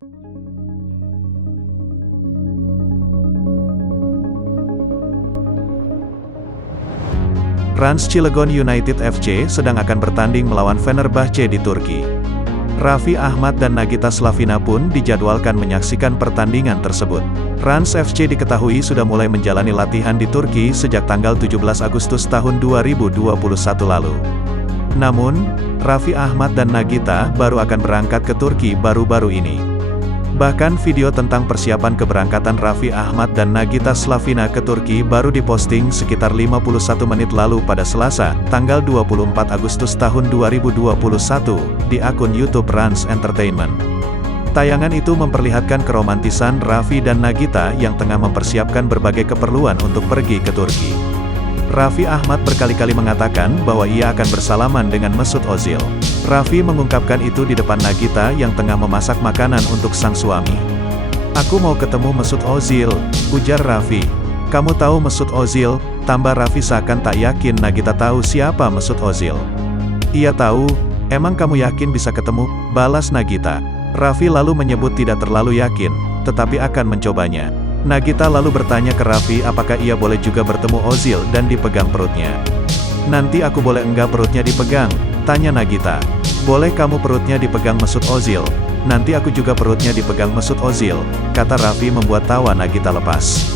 Rans Cilegon United FC sedang akan bertanding melawan Fenerbahce di Turki. Raffi Ahmad dan Nagita Slavina pun dijadwalkan menyaksikan pertandingan tersebut. Rans FC diketahui sudah mulai menjalani latihan di Turki sejak tanggal 17 Agustus tahun 2021 lalu. Namun, Raffi Ahmad dan Nagita baru akan berangkat ke Turki baru-baru ini. Bahkan video tentang persiapan keberangkatan Raffi Ahmad dan Nagita Slavina ke Turki baru diposting sekitar 51 menit lalu pada Selasa, tanggal 24 Agustus tahun 2021, di akun YouTube Rans Entertainment. Tayangan itu memperlihatkan keromantisan Raffi dan Nagita yang tengah mempersiapkan berbagai keperluan untuk pergi ke Turki. Raffi Ahmad berkali-kali mengatakan bahwa ia akan bersalaman dengan Mesut Ozil. Raffi mengungkapkan itu di depan Nagita yang tengah memasak makanan untuk sang suami. "Aku mau ketemu Mesut Ozil," ujar Raffi. "Kamu tahu Mesut Ozil?" tambah Raffi seakan tak yakin Nagita tahu siapa Mesut Ozil. "Iya tahu, emang kamu yakin bisa ketemu?" balas Nagita. Raffi lalu menyebut tidak terlalu yakin, tetapi akan mencobanya. Nagita lalu bertanya ke Raffi apakah ia boleh juga bertemu Ozil dan dipegang perutnya. "Nanti aku boleh enggak perutnya dipegang?" tanya Nagita. "Boleh kamu perutnya dipegang Mesut Ozil, nanti aku juga perutnya dipegang Mesut Ozil," kata Raffi membuat tawa Nagita lepas.